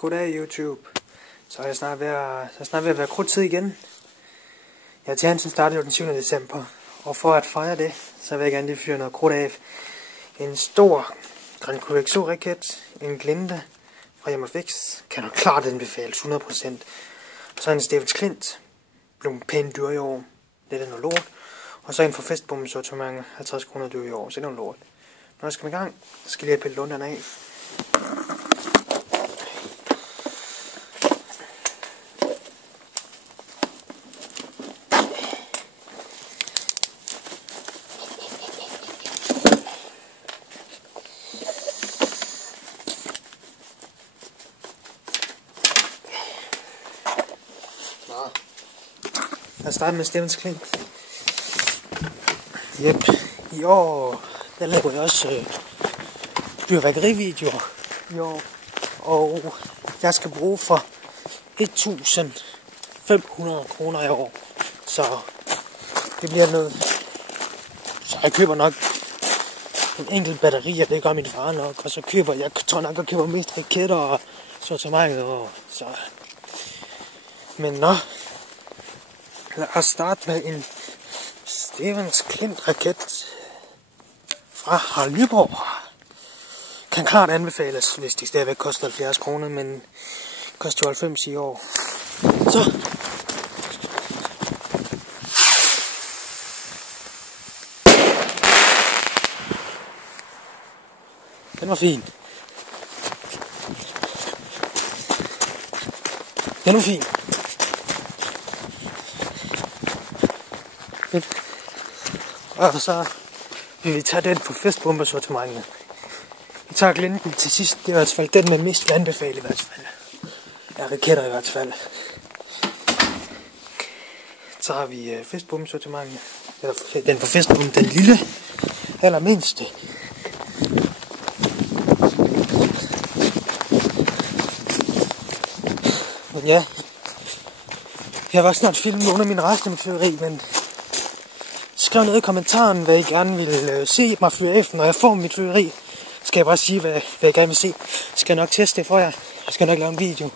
Goddag YouTube. Så er jeg snart ved at være kort tid igen. Ja, til Hansen startede jo den 7. december. Og for at fejre det, så vil jeg gerne lige fyre noget krudt af. En stor Grand Cru XO raket, en Glinde fra Yamafix, kan nok klart anbefales 100%. Og så en Stevens Klint, blev pænt dyr i år, det er noget lort. Og så en fra Festbomben sortiment, 50 kroner dyr i år, så det er noget lort. Når jeg skal i gang, så skal jeg lige pille lunderne af. Jeg starter med Stevens Klint. Jep, i år der laver jeg også fyrværkerivideoer i år. Og jeg skal bruge for 1.500 kroner i år. Så det bliver noget. Så jeg køber nok en enkelt batteri, og det gør min far nok. Og så køber jeg tror nok, jeg køber mest raketter og sortimentet og så. Men nå. Lad os starte med en Stevens Klint raket fra Harald Nyborg. Kan klart anbefales, hvis de stadigvæk koster 70 kroner, men koster 90 i år. Så. Den var fin. Den var fin. Og så vil vi tage den på Festbomben sortimentet. Vi tager Glinden til sidst. Det er i hvert fald den med mest anbefale i hvert fald. Ja, raketter i hvert fald. Så har vi Festbomben sortimentet. Eller den på Festbomben, den lille. Allermindste. Men ja. Jeg var snart filmet nogle af mine rester med fyrværkeri, men skriv ned i kommentaren, hvad I gerne vil se mig fyre af, når jeg får mit fyrværkeri. Skal jeg bare sige, hvad jeg gerne vil se. Skal jeg nok teste det for jer. Jeg skal nok lave en video.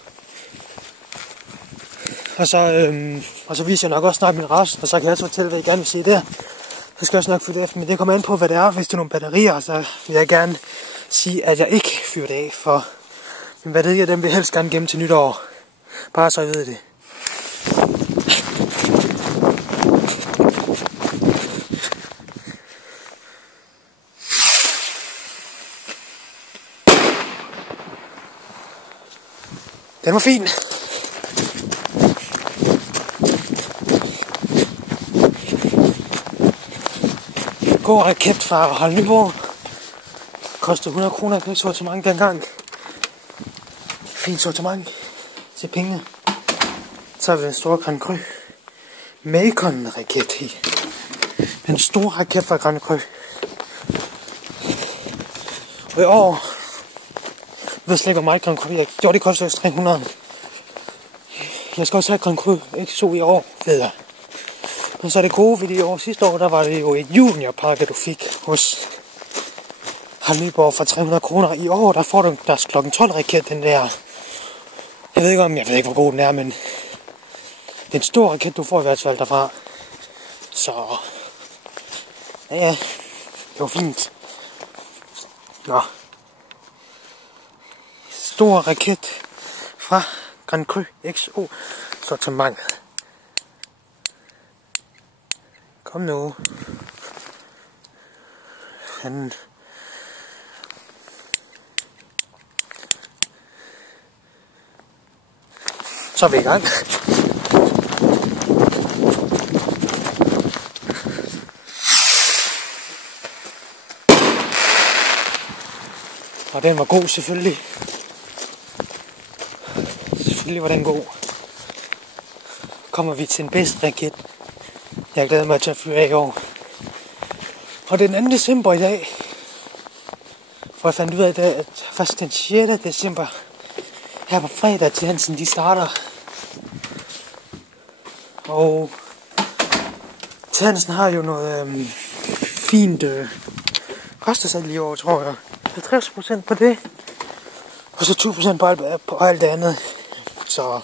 Og så viser jeg nok også snart min rest, og så kan jeg også fortælle, hvad I gerne vil se der. Så skal jeg også nok fyre det af, men det kommer an på, hvad det er. Hvis det er nogle batterier, så vil jeg gerne sige, at jeg ikke fyrer det af, for mine batterier, dem vil jeg helst gerne gemme til nytår. Bare så I ved det. Den var fin. God raket fra Harald Nyborg. Kostede 100 kroner på sortiment dengang. Fint sortiment til penge. Så har vi en stor Grand Cru Macon raket i. En stor raket fra Grand Cru. Og i år, jeg ved slet ikke, hvor meget Grand Cru jeg gjorde, det koster 300. Jeg skal også have Grand Cru XO i år, ved jeg. Men så er det gode ved det i år. Sidste år, der var det jo et juniorpakke, du fik hos Harald Nyborg for 300 kroner. I år, der får du deres klokken 12 raket, den der. Jeg ved ikke, hvor god den er, men det er en stor raket, du får i hvert fald derfra. Så ja, det var fint. Nå. Stor raket fra Grand Cru XO sortimentet. Kom nu. Så er vi i gang. Og den var god selvfølgelig. Selvfølgelig var den god. Kommer vi til den bedste raket. Jeg glæder mig til at fyre af i år. Og det er den 2. december i dag. For jeg fandt ud af i dag, at først den 6. december her på fredag til Hansen, de starter. Og til Hansen har jo noget fint koster sig lige over, tror jeg. 50% på det. Og så 20% på alt det andet. Så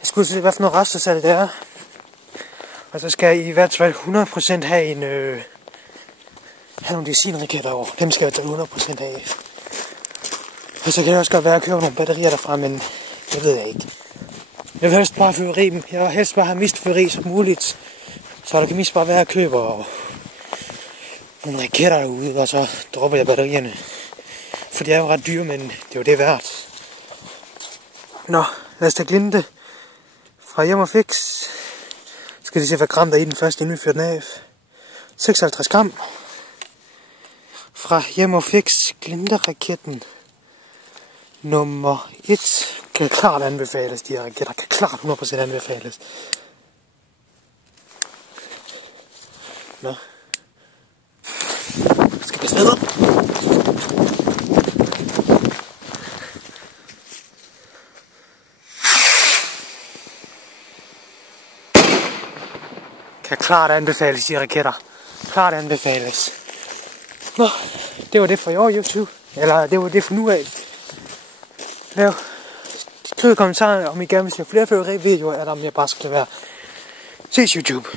jeg skulle se, hvad for noget restesalg det er. Og så skal jeg i hvert fald 100% have have nogle design-raketter over. Dem skal jeg tage 100% af. Og så kan det også godt være at købe nogle batterier derfra, men det ved jeg ikke. Jeg vil helst bare fyrværkeri dem. Jeg vil helst bare have mist fyrværkeri som muligt. Så der kan mest bare være at købe nogle raketter derude, og så dropper jeg batterierne. For de er jo ret dyre, men det er jo det værd. Nå, lad os tage glinte fra Hjem og Fix. Skal de se, hvad gram der er i den første, inden vi fyrer den af. 56 gram. Fra Hjem og Fix, glinteraketten nummer 1. Kan klart anbefales, de her raketter. Kan klart 100% anbefales. Nå. Skal vi afsted? Kan klart anbefales, de raketter. Klart anbefales. Nå, det var det for i år, YouTube. Eller det var det for nu af. Skriv i kommentarerne, om I gerne vil se flere fyrværkeri-videoer, eller om jeg bare skal lade være. Ses, YouTube.